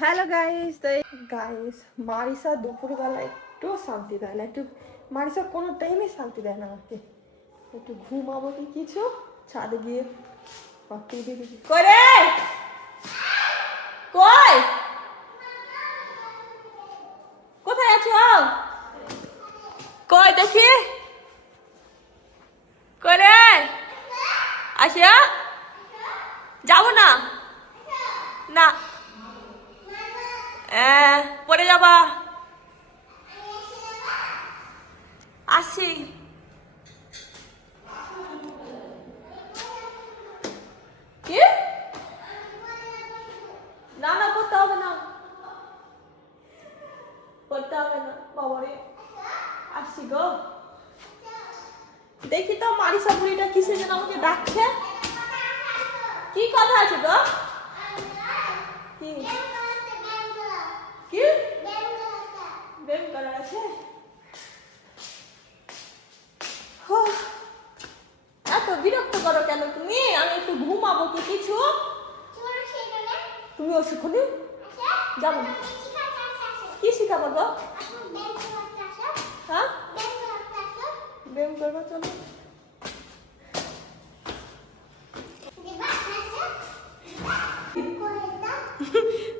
Hello guys, তো guys Marisa দুপুরবেলা একটু শান্তি দেয় না, একটু মারিসা কোনো টাইমে শান্তি দেয় না আমাকে। একটু ঘুমাবো কি কিছু, ছাদে গিয়ে টিভি দেখি করে কই কোথায় আছো? কই দেখি করে আসিয়া যাবো না না পরে যাবা আসি কি না না পড়তে হবে না পড়তে হবে না বাবারে আসি গো। দেখি তো মারিসা বুড়িটা কিসের জন্য আমাকে ডাকছে। কি কথা আছে গো? কি কি ব্যায়াম করার আছে? এত বিরক্ত করো কেন তুমি? আমি একটু ঘুমাবো কি কিছু। তুমি সেখানে যাবো কি শিখাবো গো? হ্যাঁ ব্যায়াম করবো, চলো।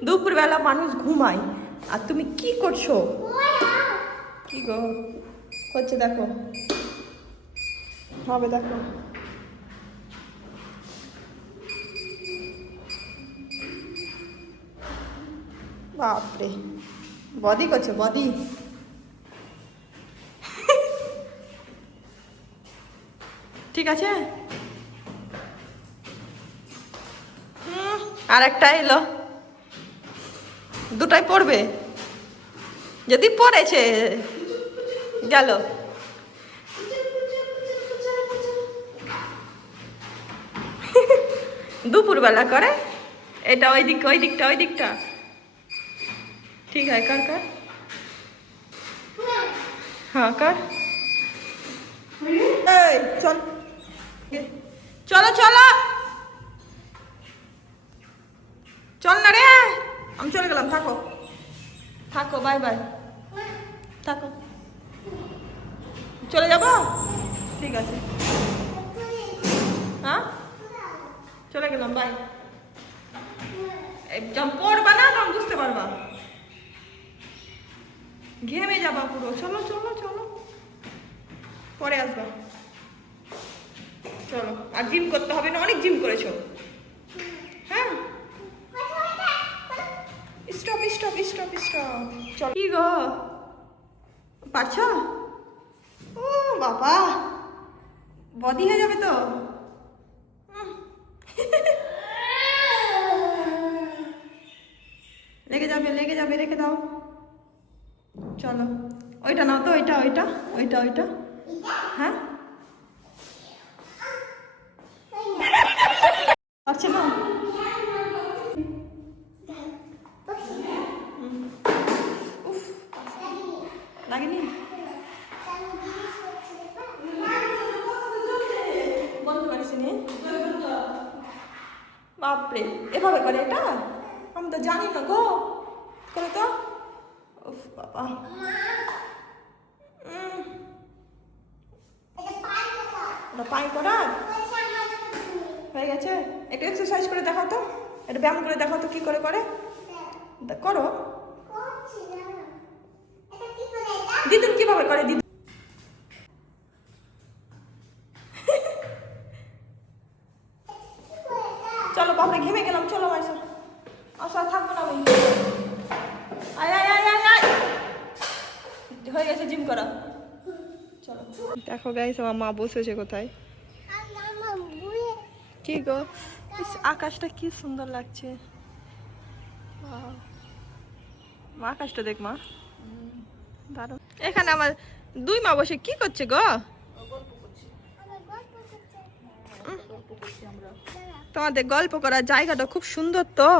দুপুরবেলা মানুষ ঘুমায় আর তুমি কি করছো? কি গো হচ্ছে দেখো, হবে দেখো। বাপরে বদি করছো বদি। ঠিক আছে, আর একটা এলো, দুটাই পড়বে। যদি পড়েছে গেল। দুপুরবেলা করে এটা, ওই দিকটা ওই দিকটা ওই দিকটা। ঠিক আছে, কর কর, হ্যাঁ কর। এই চল, চলো চলো চল না রে, আমি চলে গেলাম। থাকো থাকো, বাই বাই, থাকো। চলে যাবো, ঠিক আছে, হ্যাঁ চলে গেলাম, বাই। একদম পড়বা না, তখন বুঝতে পারবা, ঘেমে যাবা পুরো। চলো চলো চলো, পরে আসবা, চলো। আর জিম করতে হবে না, অনেক জিম করেছো। হ্যাঁ স্টপ স্টপ স্টপ স্টপ, চলো। কি গো পারছো? ও বাবা, বডি হয়ে যাবে তো। লেগে যাবে লেগে যাবে, রেখে দাও। চলো ওইটা নাও তো, ওইটা ওইটা ওইটা ওইটা, হ্যাঁ পারছে না। উফ, লাগেনি। বন্ধ করেছি নি, বাপরে এভাবে করে এটা? আমি তো জানি না গো, করে তো। উফ বাবা, ওটা পাই করার হয়ে গেছে। একটু এক্সারসাইজ করে দেখাও তো, একটু ব্যায়াম করে দেখাও তো, কি করে করে করো। দিদুন কিভাবে করে? দিদুন চলো, বাপরে ঘেমে গেলাম, চলো মাইসা আসা, থাকবো না আমি। আয় আয় আয় আয় আয়, হয়ে গেছে জিম করা, চলো। দেখো গাইস, আমার মা বসেছে কোথায়। কি গো, আকাশটা কি সুন্দর লাগছে। মা আকাশটা দেখ মা, দারুণ। এখানে আমার দুই মা বসে কি করছে গো? তোমাদের গল্প করার জায়গাটা খুব সুন্দর তো।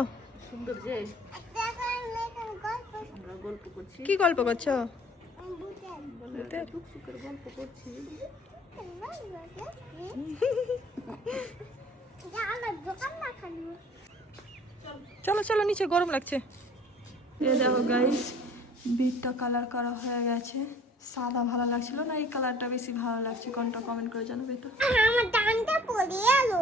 কি গল্প করছো? চলো চলো, নিচে গরম লাগছে। এই দেখো গাইস, বিটটা কালার করা হয়ে গেছে। সাদা ভালো লাগছিল না, এই কালারটা বেশি ভালো লাগছে, কোনটা কমেন্ট করে জানাবে তো। আমার ডানটা পড়ে গেল।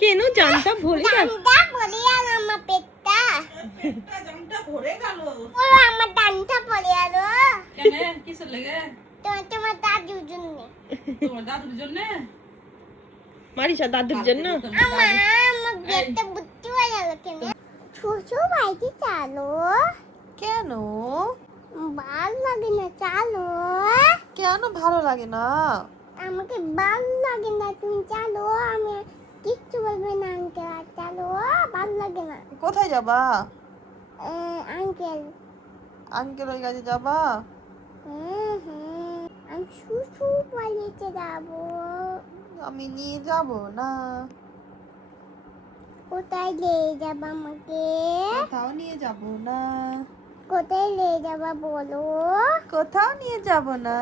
কেন জানটা ভরে গেল? ডানটা পড়ে গেল আমার পেটটা। জামটা ভরে গেল। ও আমার ডানটা পড়ে গেল। কেন কিসের লাগে? তোমার দাদুর জন্য। তোমার দাদুর জন্য? মারিসা দাদুর জন্য। আমার পেটটা বুদ্ধি হয়ে গেল কেন? শ্বশুর বাড়িতে চালো। কেন? ভাল লাগে না, চালো। কেন ভালো লাগে না? আমাকে ভাল লাগে না, তুমি চালো। আমি কিচ্ছু বলবে না আঙ্কেল, চালো। ভাল লাগে না কোথায় যাবা? আঙ্কেল। আঙ্কেল ওই কাছে যাবা? আমি শ্বশুর বাড়িতে যাবো। আমি নিয়ে যাব না। কোথায় নিয়ে যাবা আমাকে? কোথাও নিয়ে যাব না। কোথায় নিয়ে যাবা বলো? কোথাও নিয়ে যাব না।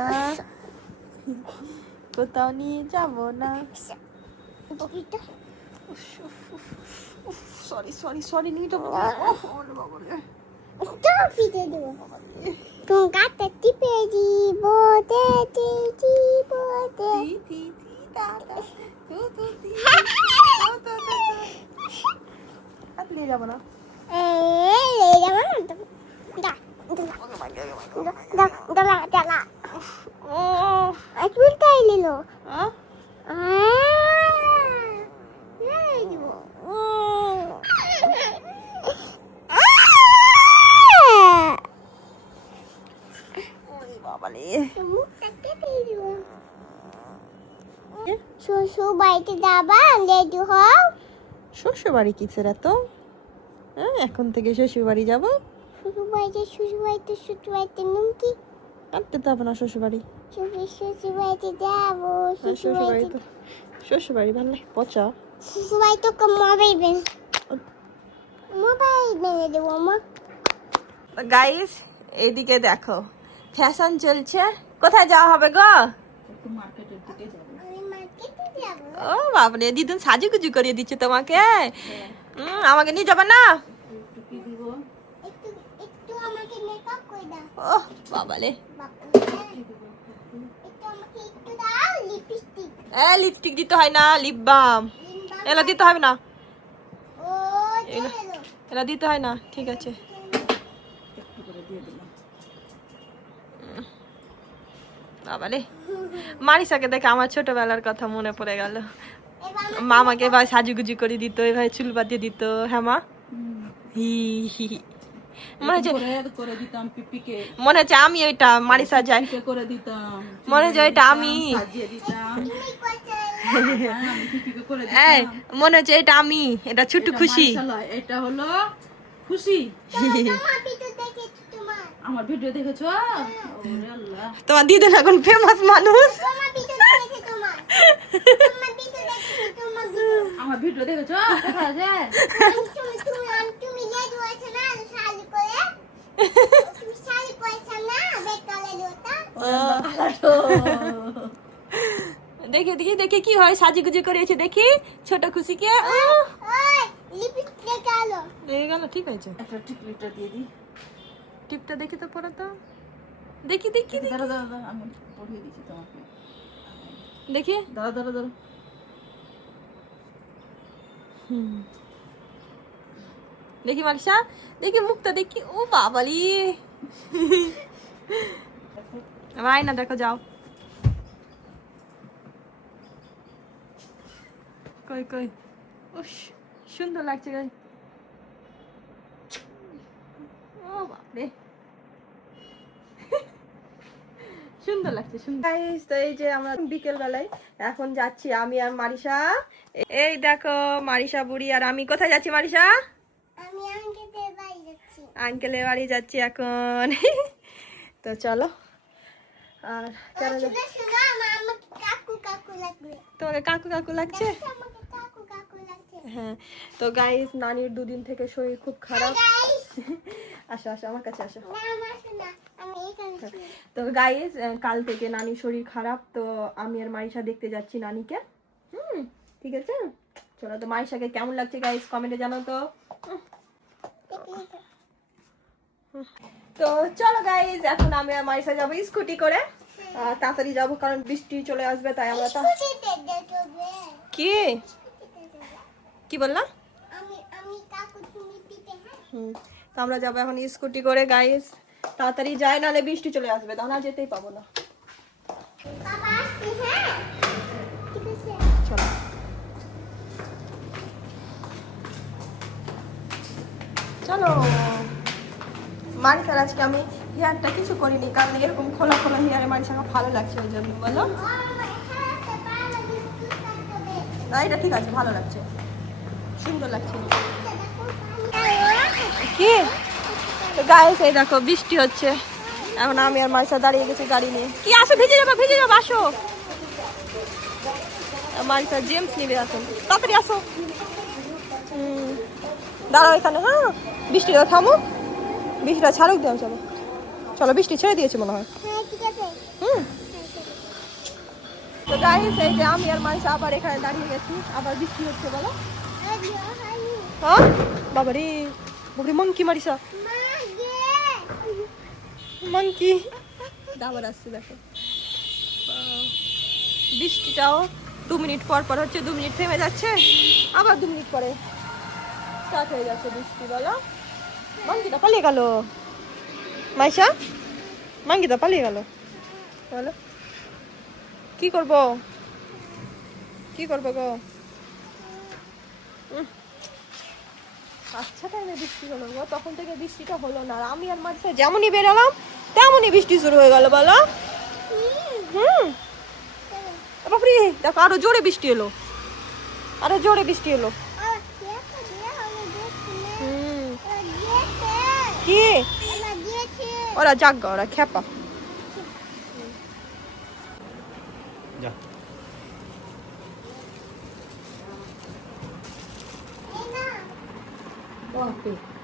কোথাও নিয়ে যাব না। সরি সরি সরি, নিয়ে যাবো। পিঠে দেবো। তুমি গাছটা টিপে দিব, দিব। নিয়ে যাবো না। নিয়ে যাবো না তো। দাঁড়া। ও চুলটাই নিল। আহ? ওই বাবালে। শ্বশুর বাড়িতে যাবা, রেডি হও। শ্বশুর বাড়ি কিসের এত? হ্যাঁ, এখন থেকে শ্বশুর বাড়ি যাবো? শ্বশুর বাড়িতে নুন কি? আনতে তো হবে না শ্বশুর বাড়ি। শ্বশুর বাড়িতে যাবো। শ্বশুর বাড়ি তো শ্বশুর বাড়ি ভালো পচা। শ্বশুর বাড়ি তো মোবাইল বেঁধে দেবো মা। গাইস এইদিকে দেখো, ফ্যাশন চলছে। কোথায় যাওয়া হবে গো? একটু মার্কেটের দিকে যাবো। আমি মার্কেটে যাবো। ও বাবারে, দিদুন সাজুগুজু করিয়ে দিচ্ছে তোমাকে। আমাকে নিয়ে যাবে না? একটু কি দিব? একটু আমাকে মেকআপ করে দাও। ও বাবালে, একটু আমাকে একটু দাও, লিপস্টিক। লিপস্টিক দিতে হয় না, লিপ বাম এলা দিতে হবে না। ও চলো। এলা দিতে হয় না, ঠিক আছে। একটু করে দিয়ে দিলাম। বাবালে, মারিসাকে দেখে আমার ছোটবেলার কথা মনে পড়ে গেল। এবার মামাকে এবার সাজুগুজু করে দিত, এভাবে চুল বাঁধিয়ে দিত। হ্যাঁ মা, হি হি হি। মনে হচ্ছে করে দিতাম পিপিকে। মনে হচ্ছে আমি ওইটা মারিসা যাই, পিপিকে করে দিতাম। মনে হচ্ছে ওইটা আমি। সাজিয়ে দিতাম। তুমি করছো। হ্যাঁ, আমি পিপিকে করে এই দিতাম। মনে হচ্ছে এটা আমি, এটা ছোট্ট এটা খুশি। মার্শাল আর্ট, এটা হলো খুশি। তোমার ভিডিও দেখেছি তোমার। আমার ভিডিও দেখেছো? ওরে আল্লাহ। তোমার দিদুন এখন ফেমাস মানুষ। তোমার ভিডিও দেখেছি তোমার। তোমার ভিডিও দেখেছি তোমার ভিডিও। আমার ভিডিও দেখেছো? কোথায় আছে? তুমি রেডি হয়েছো না শাড়ি পরে? তুমি শাড়ি পরেছো না বেড কালার ওটা? দেখে দেখি দেখি কি হয়, সাজুগুজু করেছে দেখি ছোট খুশিকে। ওই লিপস্টিক কালো। লেগে গেল, ঠিক আছে। একটা টিকলিটা দিয়ে দিই। টিপটা দেখি তো পরে তো, দেখি দেখি দেখি। দাঁড়া দাঁড়া দাঁড়া, আমি পড়িয়ে দিচ্ছি তোমাকে। দেখি। দাঁড়া দাঁড়া দাঁড়া। দেখি মারিসা, দেখি মুখটা দেখি। ও বাবালি, ভাই না দেখো, যাও। কই কই, উস সুন্দর লাগছে গাই। ও বাপরে, সুন্দর লাগছে সুন্দর। গাইস, তো এই যে আমরা বিকেল বেলায় এখন যাচ্ছি আমি আর মারিসা। এই দেখো মারিসা বুড়ি আর আমি কোথায় যাচ্ছি মারিসা? আমি আঙ্কেলের বাড়ি যাচ্ছি। আঙ্কেলের বাড়ি যাচ্ছি এখন। তো চলো। আর কেন শোনো শোনো, আমাকে কাকু কাকু লাগবে। তোমাকে কাকু কাকু লাগছে? আমাকে কাকু কাকু লাগছে। হ্যাঁ। তো গাইস, নানির দুদিন থেকে শরীর খুব খারাপ। গাইস, আসো আসো আমার কাছে আসো। না আমার শোনা, আমি এখানে ছি। তো গাইস, কাল থেকে নানির শরীর খারাপ, তো আমি আর মাইশা দেখতে যাচ্ছি নানিকে। ঠিক আছে, চলো। তো মাইশাকে কেমন লাগছে গাইস কমেন্টে জানাও তো। দেখি তো চলো গাইজ, এখন আমি আর মাইসা যাবো স্কুটি করে। তাড়াতাড়ি যাবো কারণ বৃষ্টি চলে আসবে, তাই আমরা স্কুটিতে যাবে কি কি বললাম? আমি আমি কাকু তুমি পিতে হ্যাঁ তো আমরা যাবো এখন স্কুটি করে গাইজ। তাড়াতাড়ি যাই, নাহলে বৃষ্টি চলে আসবে, তখন আর যেতেই পাবো না। বাবা আসছে হ্যাঁ ঠিক আছে চলো চলো। মারিসার আজকে আমি হেয়ারটা কিছু করিনি, কারণ এরকম খোলা খোলা হেয়ারে মারিসাকে ভালো লাগছে, ওই জন্য। বলো না, এটা ঠিক আছে, ভালো লাগছে, সুন্দর লাগছে। কি গাইস, এই দেখো বৃষ্টি হচ্ছে, এখন আমি আর মারিসা দাঁড়িয়ে গেছি গাড়ি নিয়ে। কি আসো, ভিজে যাবো ভিজে যাবো, আসো। মারিসা জেমস নিবে, আসো তাড়াতাড়ি আসো। দাঁড়াও এখানে, হ্যাঁ বৃষ্টিটা থামুক, বৃষ্টিটা ছাড়ুক দাও। চলো চলো, বৃষ্টি ছেড়ে দিয়েছে মনে হয়। হ্যাঁ ঠিক আছে তো গাইস, এই যে আমি আর মারিসা আবার এখানে দাঁড়িয়ে গেছি, আবার বৃষ্টি হচ্ছে। বলো হ্যাঁ বাবারে, বাবারে মঙ্কি মারিসা, মঙ্কি আবার আসছে। দেখো বৃষ্টিটাও 2 মিনিট পর পর হচ্ছে, 2 মিনিট থেমে যাচ্ছে, আবার 2 মিনিট পরে স্টার্ট হয়ে যাচ্ছে বৃষ্টি। বলো মঙ্কিটা পালিয়ে গেল, মাইসা মঙ্কিটা পালিয়ে গেল। বলো কি করবো, কি করবো গো? আচ্ছা টাইমে বৃষ্টি হলো গো, তখন থেকে বৃষ্টিটা হলো না। আর আমি আর মাঝে যেমনই বেরালাম তেমনই বৃষ্টি শুরু হয়ে গেল। বলো বাপরে, দেখো আরো জোরে বৃষ্টি এলো, আরো জোরে বৃষ্টি এলো। কি ওরা জাগা, ওরা খেপা।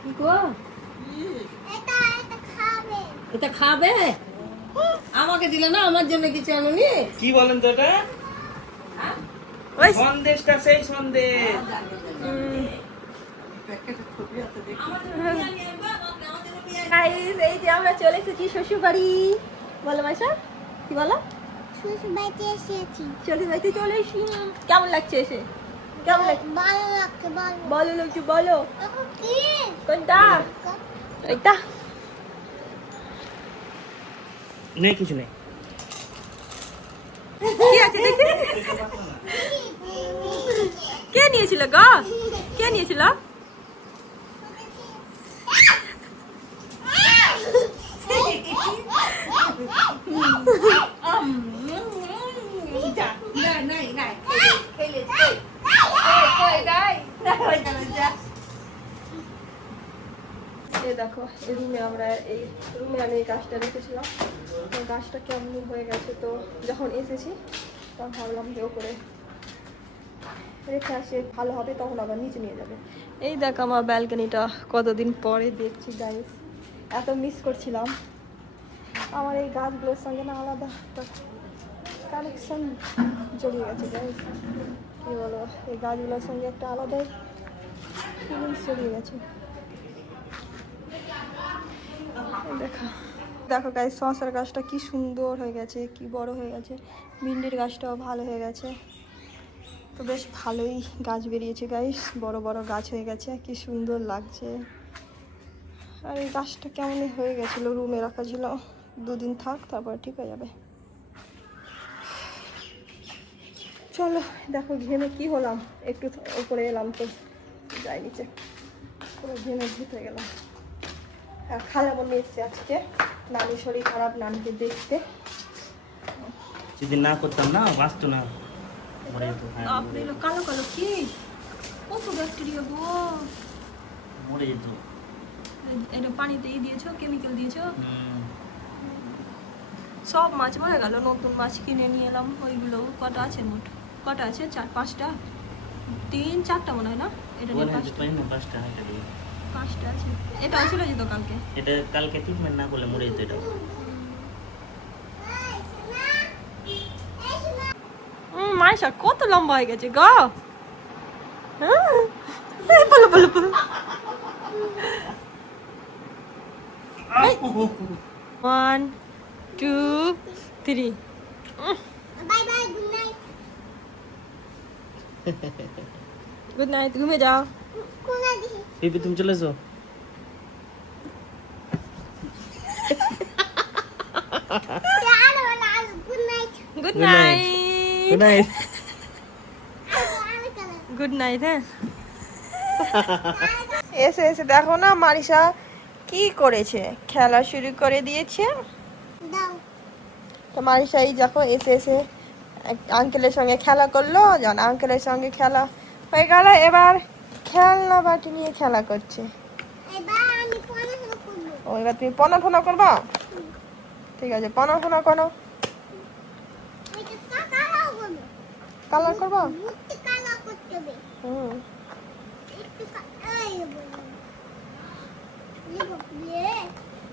কি গো, এটা খাবে? আমাকে দিলে না, আমার জন্য কিছু আনুনি? কি বলেন তো এটা? ওই সন্দেশটা সেই সন্দেশ। গাইস, এই যে আমরা চলে এসেছি শ্বশুর বাড়ি। বলো মাইসা, কি বলো? শ্বশুর বাড়িতে এসেছি শ্বশুর বাড়িতে চলে এসেছি। কেমন লাগছে এসে? কেমন লাগছে? ভালো লাগছে ভালো বলো লোকটু, বলো এখন কি কোনটা? এইটা নেই, কিছু নেই। কি আছে দেখি? কে নিয়েছিল গো? কে নিয়েছিল? এই দেখো, এই রুমে আমরা, এই রুমে আমি এই গাছটা রেখেছিলাম। গাছটা কেমন হয়ে গেছে, তো যখন এসেছি তখন ভাবলাম যে ওপরে রেখে আসে ভালো হবে, তখন আবার নিচে নিয়ে যাবে। এই দেখো আমার ব্যালকনিটা কতদিন পরে দেখছি গাইস, এত মিস করছিলাম। আমার এই গাছগুলোর সঙ্গে না আলাদা একটা কানেকশন জড়িয়ে গেছে গাইস, কী বলো, এই গাছগুলোর সঙ্গে একটা আলাদাই ফিলিংস জড়িয়ে গেছে। দেখো দেখো গাইস, শসার গাছটা কি সুন্দর হয়ে গেছে, কি বড় হয়ে গেছে। ভিন্ডির গাছটাও ভালো হয়ে গেছে, তো বেশ ভালোই গাছ বেরিয়েছে গাইস, বড় বড় গাছ হয়ে গেছে, কি সুন্দর লাগছে। আর এই গাছটা কেমন হয়ে গেছিলো, রুমে রাখা ছিল, 2 দিন থাক তারপর ঠিক হয়ে যাবে। চলো দেখো, ঘেমে কি হলাম, একটু উপরে এলাম তো যাই নিচে, পুরো ঘেমে ভূত হয়ে গেলাম। আর খালা মনে এসছে আজকে, নানি শরীর খারাপ, নানিকে দেখতে। যদি না করতাম না, বাঁচতো না, মরে যেত। আপনি কালো কালো কি, কত ব্যাকটেরিয়া গো, মরে যেত। এটা পানিতে দিয়েছো, কেমিক্যাল দিয়েছো, সব মাছ মরে গেল। নতুন মাছ কিনে নিয়ে এলাম, ওইগুলো কটা আছে মোট? কটা আছে? 4-5টা, 3-4টা মনে হয় না, এটা নিয়ে 5টা আছে। এটাও ছিল যেত কালকে, এটা কালকে ট্রিটমেন্ট না করলে মরে যেত। এটা মাইশা কত লম্বা হয়ে গেছে গো, বলো বলো বলো। 1 2 3 bye bye good night good night ঘুমে যাও কোনা দিহি পিপি তুমি চলে এসো। আলো আলো good night good Good night. Night good night. আলো কালা গুড নাইট হ্যাঁ এসে এসে দেখো না মারিসা কি করেছে, খেলা শুরু করে দিয়েছে। দাও তো মারিসা এই দেখো এসে এসে আঙ্কেলের সঙ্গে খেলা করলো, যখন আঙ্কেলের সঙ্গে খেলা হয়ে গেল এবার খেলনা বাটি নিয়ে খেলা করছে। এবার আমি পড়াশোনা করব ও এবার তুমি পনা ফোনা করবা, ঠিক আছে পনা ফোনা করো। এটা কালা করব কালার করবা, মুক্তি কালা করতে হবে হুম একটু এই বল লিখো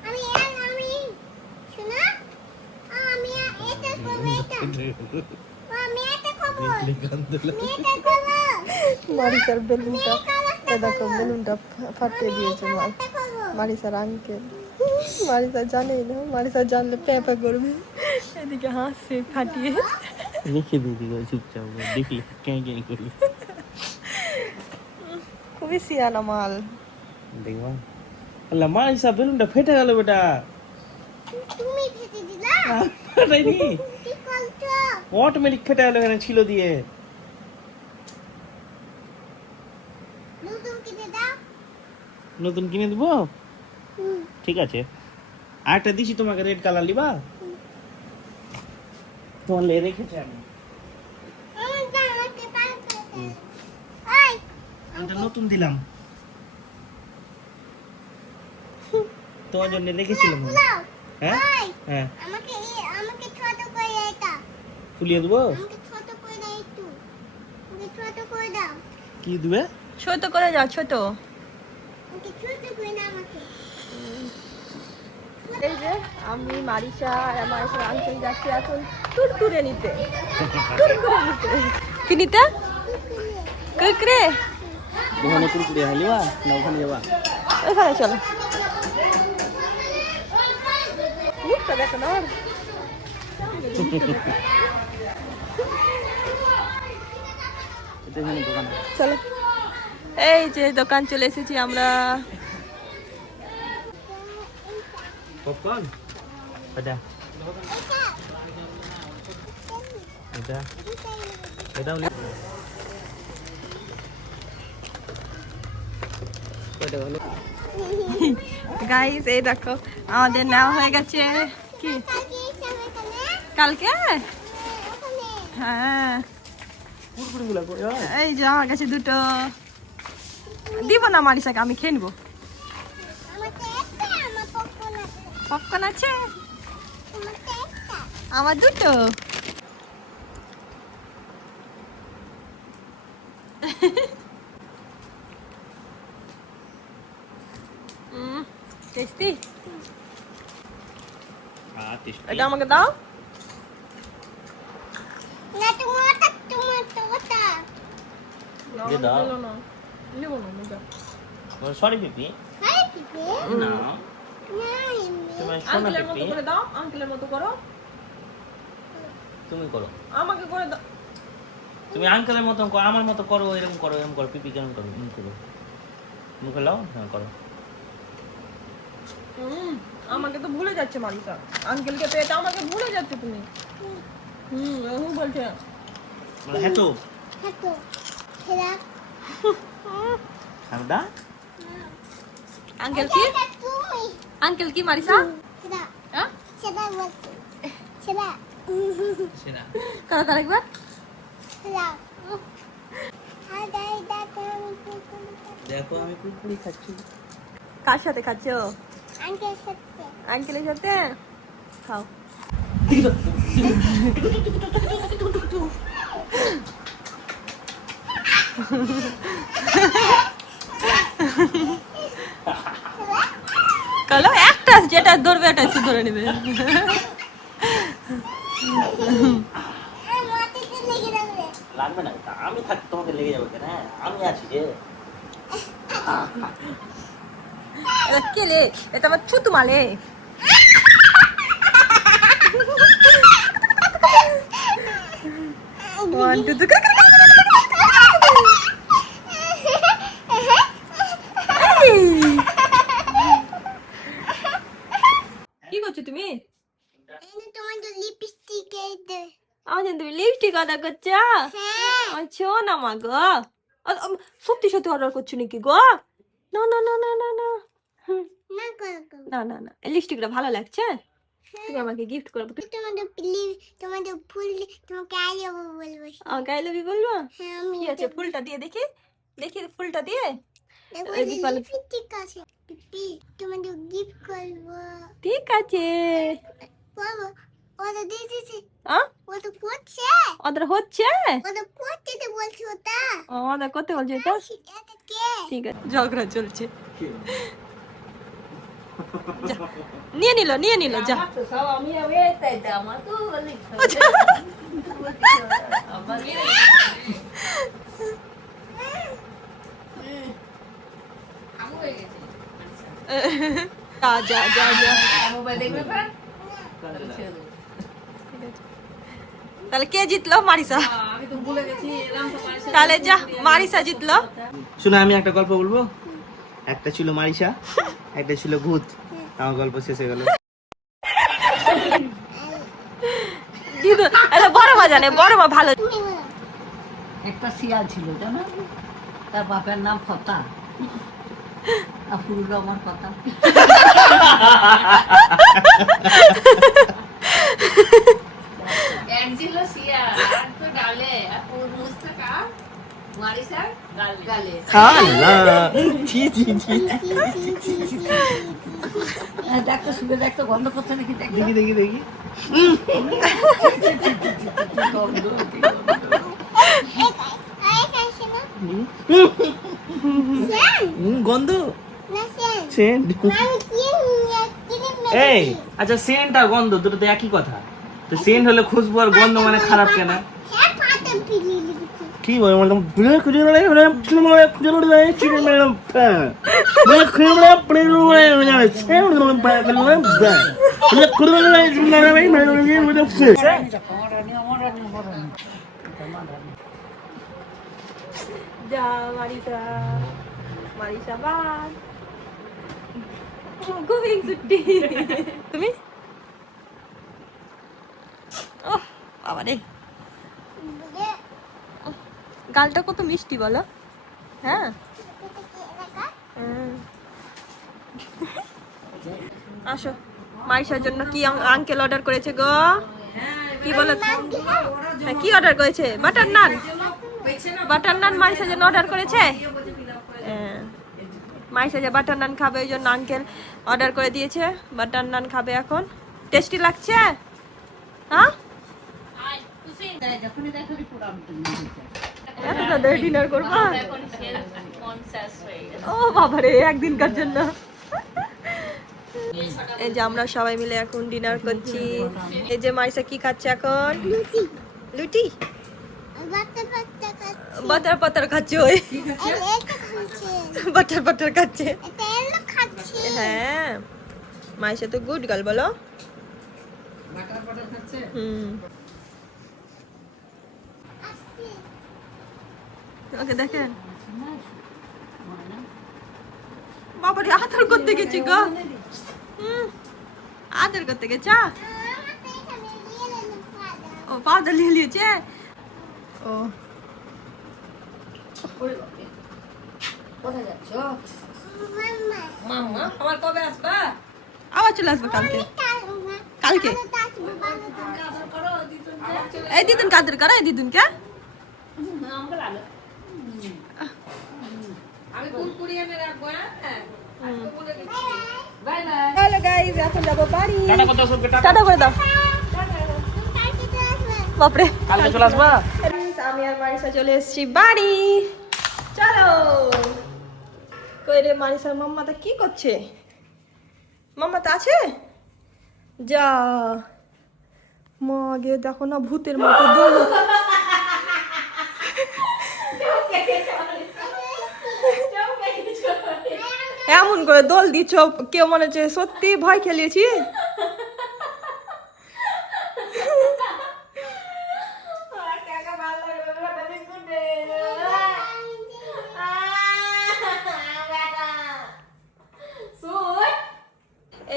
আমি শোনা আমি এটা করব এটা আমি এটা করব আমি এটা করব মারিসার বেলুনটা এ দেখো বেলুনটা ফাটিয়ে দিয়েছে এটা করব মারিসার আঙ্কেল। মারিসা জানেই না, মারিসা জানলে প্যাপা করবে, এদিকে হাসছে ফাটিয়ে। রেখে দিদি চুপচাপ দেখলি ক্যাঁ ক্যাঁ করবি। খুবই সিয়ানা মাল। দেখবা আল্লাহ মা হিসাব বেলুনটা ফেটে গেল বেটা। তুমি ফেটে দিলা ফাটাইনি, কি করছো অটোমেটিক ফেটে গেল এখানে ছিল দিয়ে। নতুন কিনে দাও নতুন কিনে দেবো, ঠিক আছে। আরেকটা দিছি তোমাকে রেড কালার লিবা, তোমার লে রেখেছি আমি। আমাকে পার করতে এই এটা নতুন দিলাম, তোমার জন্য রেখেছিলাম। খুলাও হ্যাঁ এই হ্যাঁ আমাকে ছোট করে এটা খুলিয়ে দেবো। আমাকে ছোট করে দাও একটু আমাকে ছোট করে দাও কি দিবে? ছোট করে যাও ছোট। আমাকে ছোট করে দাও আমাকে এই যে আমি মারিসা আর মারিসার আঙ্কেল যাচ্ছি এখন তুরতুরে নিতে, তুরতুরে নিতে। কি নিতে? কুরকুরে। ওখানে কুরকুরে হালিবা না ওখানে যাবা? ওখানে চলো। মুখটা দেখো না ওর। এটা এখানে দোকান। চলো এই যে দোকান চলে এসেছি আমরা। পপকর্ন এটা এটা এটা হলো এটা হলো গাইস এই দেখো আমাদের নেওয়া হয়ে গেছে। কি কালকে এসে এখানে কালকে? ওখানে হ্যাঁ কুরকুরেগুলো কই? এই যে আমার কাছে দুটো দিব না মারিসাকে, আমি খেয়ে নিবো। আমাকে একটা আমার পপকর্ন আছে পপকর্ন আছে আমাকে একটা আমার দুটো। টেস্টি, এটা আমাকে দাও। না তোমার ওটা দিয়ে দাও। নেবো না মজা। সরি পিপি হাই পিপি না না এমনি তোমার সোনা আঙ্কেলের মতো পিপি করে দাও, আঙ্কেলের মতো করো। তুমি করো, আমাকে করে দাও। তুমি আঙ্কেলের মতো করো, আমার মতো করো, এরকম করো, এরকম করো। পিপি কেমন করো? করো মুখে লাও, হ্যাঁ করো। আমাকে তো ভুলে যাচ্ছে মারিসা, আঙ্কেলকে পেয়ে আমাকে ভুলে যাচ্ছে তুমি। ও বলছে মানে হ্যাঁ তো হাতো খেলা আমরা আঙ্কেল কি? তুমি আঙ্কেল কি মারিসা? খেলা হ্যাঁ সেটা বলছি খেলা সেনা করো করো একবার। খেলা আর দাই দেখো আমি কি করি দেখো আমি কুরকুরি খাচ্ছি। কার সাথে খাচ্ছো? আঙ্কেল সাথে আঙ্কেলের সাথে খাও। কালো একটা যেটা ধরবে ওটা সে ধরে নেবে। মাটিতে লেগে যাবে লাগবে না, তা আমি থাকি তোমাকে লেগে যাবে কেন? হ্যাঁ আমি আছি যে। এটা কে রে? এটা আমার ছুতু মালে। One, two, three. কি করছো তুমি? তোমাদের লিপস্টিক এই দে। আমার জন্য তুমি লিপস্টিক অর্ডার করছো? আচ্ছা না মা গো, সত্যি সত্যি অর্ডার করছো নাকি গো? না না না না না না না করো। না না না, এই লিপস্টিকটা ভালো লাগছে, তুমি আমাকে গিফট করবে। তোমাদের ফুল তোমাকে আই লাভ বলবো। আমাকে আই লাভ ইউ বলবো? হ্যাঁ আমি কি আছে ফুলটা দিয়ে দেখি, দেখি ফুলটা দিয়ে। দেখো এই দীপালি। লিপস্টিক আছে পিপি তোমাদের গিফট করব। ঠিক আছে। বাবা ওটা দিয়েছি আ ওটা করছে অর্ডার হচ্ছে? ওটা করতে তো বলছি ওটা অর্ডার করতে বলছে তো? এটা কে ঠিক আছে, ঝগড়া চলছে। যা, নিয়ে নিল যা। আমার তো সব আমি এটাই তো আমার তো বলি আমার আমু হয়ে গেছে যা যা যা যা। মোবাইল দেখবে না তাহলে কে জিতলো? মারিসা। আমি তো ভুলে গেছি এরকম তো মাইসা তাহলে যা, মারিসা জিতলো। শুনো আমি একটা গল্প বলবো। একটা ছিল মারিসা, একটা ছিল ভূত। আমার গল্প শেষ হয়ে গেল। দিদু এটা বড় মা জানে, বড় মা ভালো। তুমি বলো একটা শিয়াল ছিল জানো, তার বাপের নাম ফতা, আর ফুলটা আমার কথা। এক ছিল শিয়াল আর তো ডালে আর ফুল মুছতে কা মারিসা গালে। আল্লাহ ছি ছি ছি দেখতো শুনে দেখতো গন্ধ করছে নাকি দেখি দেখি দেখি দেখি। আরে কাছে না গন্ধ না সেন সেন্ট। আমি কি এই আচ্ছা সেন্ট আর গন্ধ দুটো তো একই কথা। তো সেন্ট হলে খুশবু আর গন্ধ মানে খারাপ কেন? হ্যাঁ পাতা পিলি লিখেছি কি বলে বললাম বিলে খুঁজে না মানে খুঁজে মানে খুঁজে না যায় চিড়ে মেলাম মানে খুঁজে না পড়ে না জানে সেন্ট মানে মানে মানে খুঁজে না যায় না না মানে মানে যা মারিসা, মারিসা বাদ গোবিং ছুটি। তুমি ও বাবা রে, গালটা কত মিষ্টি বলো। হ্যাঁ আসো, মারিসার জন্য কি আঙ্কেল অর্ডার করেছে গো? কি বলো? হ্যাঁ কি অর্ডার করেছে? বাটার নান। বাটার নান মারিসার জন্য অর্ডার করেছে। মারিসা যে বাটার নান খাবে ওই জন্য আঙ্কেল অর্ডার করে দিয়েছে, বাটার নান খাবে এখন। টেস্টি লাগছে? হ্যাঁ ডিনার করবা? ও বাবারে, একদিনকার জন্য। এই যে আমরা সবাই মিলে এখন ডিনার করছি। এই যে মারিসা কি খাচ্ছে এখন? লুচি লুটি বাটা বাটা খাচ্ছে বাটার পাতার খাচ্ছে, ওই এটা খাচ্ছে বাটার পাতার খাচ্ছে। এটা এলো খাচ্ছে হ্যাঁ মারিসা তো গুড গার্ল বলো। হুম আসছে ওকে দেখেন বাবারে, আদর করতে গেছি গো। আদর করতে গেছা? আমাকে এখানে নিয়ে এলো ফাদা ও পাউডার নিয়ে নিয়েছে। ও কোথায় যাচ্ছ? মাম্মা মাম্মা আমার কবে আসবা? আবার চলে আসবে কালকে। কালকে এই দিদুন কাদের করা, এই দিদুন কে আমি কুরকুরি এনে রাখবো। হ্যাঁ বাই বাই। হ্যালো গাইস, এখন যাবো বাড়ি। টাটা কত সবকে টাটা। টাটা করে দাও। কালকে তো আসবে বাপরে, কালকে চলে আসবা? আমি আর মারিসা চলে এসেছি বাড়ি। চলো। কই রে মারিসার মাম্মাটা কি করছে? মাম্মা তো আছে? যা মা আগে দেখো না ভূতের মতো দৌড়। আরে এমন করে দোল দিচ্ছ, কেউ মনে হচ্ছে সত্যি ভয় খেলিয়েছি।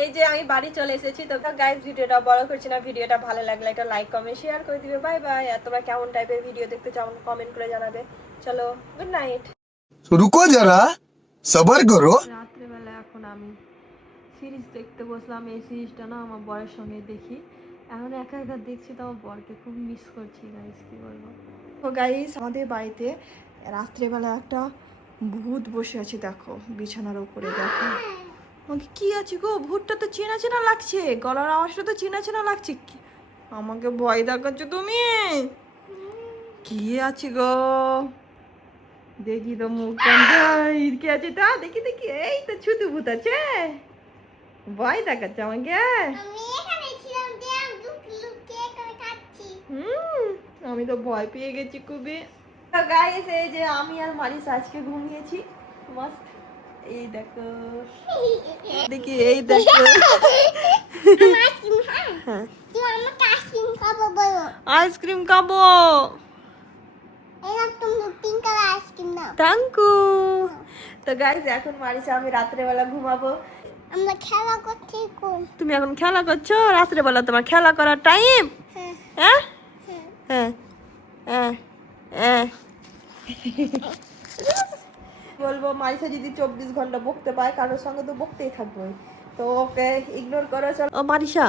এই যে আমি বাড়ি চলে এসেছি। তো গাইস ভিডিওটা বড় করছি না, ভিডিওটা ভালো লাগলে একটা লাইক কমেন্ট শেয়ার করে দিবে। Bye bye. আর তোমরা কেমন টাইপের ভিডিও দেখতে চাও কমেন্ট করে জানাবে। চলো, গুড নাইট। रुको जरा सबर करो। রাত্রেবেলা এখন আমি সিরিজ দেখতে বসলাম। এই সিরিজটা না আমার বরের সঙ্গে দেখি। এখন একা একা দেখছি, তো আমার বরকে খুব মিস করছি গাইস, কি বলবো। তো গাইস আমাদের বাড়িতে রাত্রেবেলা একটা ভূত বসে আছে, দেখো বিছানার উপরে। দেখো আমাকে কি আছে গো, ভূতটা তো চেনা চেনা লাগছে, গলার আওয়াজটা তো চেনা চেনা লাগছে। আমাকে ভয় দেখাচ্ছ তুমি? কি আছে গো, দেখি তো মুখটা। কি আছে তা দেখি দেখি। এই তো ছুতু ভূত আছে, ভয় দেখাচ্ছে আমাকে। আমি এখানে ছিলাম যে আমি লুকিয়ে করে খাচ্ছি। আমি তো ভয় পেয়ে গেছি খুবই। গাইস এই যে আমি আর মারিস আজকে ঘুমিয়েছি মস্ত। এই দেখো দেখি, এই দেখো আইসক্রিম হ্যাঁ তুই আমাকে আইসক্রিম খাবো বলো। আইসক্রিম খাবো। এরকম তুমি পিঙ্ক কালার আইসক্রিম নাও। থ্যাংকু। তো গাইস এখন মারিস আমি রাত্রেবেলা ঘুমাবো। আমরা খেলা করছি কোন। তুমি এখন খেলা করছো, রাত্রেবেলা তোমার খেলা করার টাইম? হ্যাঁ হ্যাঁ হ্যাঁ হ্যাঁ হ্যাঁ হ্যাঁ। বলবো মারিসা যদি 24 ঘন্টা বকতে পায়, কারোর সঙ্গে তো বকতেই থাকবে, তো ওকে ইগনোর করো। চলো। ও মারিসা,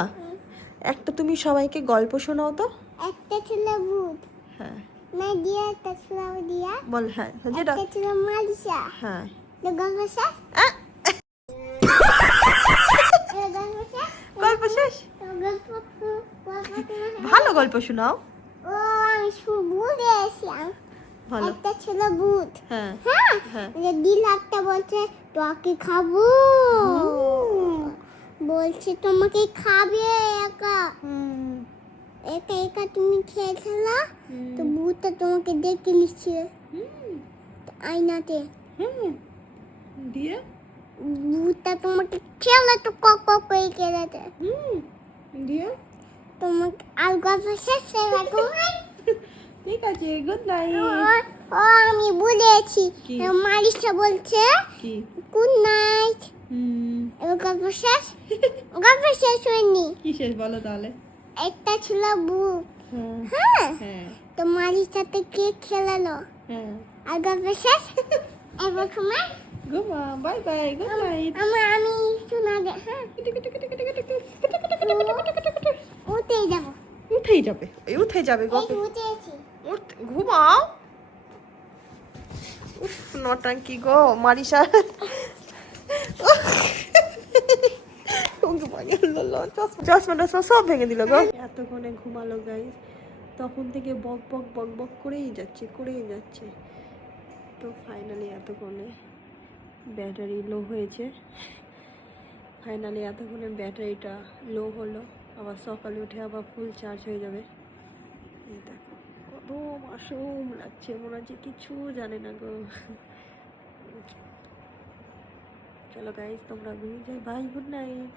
একটা তুমি সবাইকে গল্প শোনাও তো। একটা ছিল ভূত, হ্যাঁ না দিয়া একটা ছিল দিয়া, বল। হ্যাঁ যেটা। একটা ছিল মালিশা। হ্যাঁ তো গল্প শেষ। আহ, গল্প শেষ। গল্প শেষ? তো গল্প ভালো গল্প শোনাও। ও আমি ভুলে এসেছিলাম। ভালো। একটা ছিল ভূত। হ্যাঁ হ্যাঁ হ্যাঁ। যে দিল একটা বলছে তোকে খাবো, বলছে তোমাকে খাবে একা একা একা তুমি খেয়েছিল। তো ভূতটা তোমাকে দেখে নিচ্ছে আয়নাতে। দিয়ে ভূতটা তোমাকে খেলে তো কক কক করে খেলেছে। দিয়ে তোমাকে আর গল্প শেষ হয়ে গেল। ঠিক আছে, গুড নাইট। ও আমি বলেছি কি? মালিশা বলছে কি? Good night. এবার গল্প শেষ। গল্প শেষ হয়নি। কি শেষ বলো তাহলে। একটা ছিল ভূত। হ্যাঁ হ্যাঁ হ্যাঁ তো মালিশাতে কে খেলালো হ্যাঁ। আর গল্প শেষ। এবার সময় ঘুমা। Bye bye, good night. আমি শোনা দে। হ্যাঁ উঠেই যাবো। উঠেই যাবে, এই উঠে যাবে গো। এই উঠেছি। ঘুমাও। উফ নটাঙ্কি গো মারিসা। চশমাটা সব ভেঙে দিল গো। এতক্ষণে ঘুমালো গাইস, তখন থেকে বক বক বক বক করেই যাচ্ছে। তো ফাইনালি এতক্ষণে ব্যাটারি লো হয়েছে। ফাইনালি এতক্ষণের ব্যাটারিটা লো হলো, আবার সকালে উঠে আবার ফুল চার্জ হয়ে যাবে। এই দেখো কত মাসুম লাগছে, মনে হচ্ছে কিছু জানে না গো। চলো গাইস তোমরা ঘুমিয়ে যাই। Bye, good night.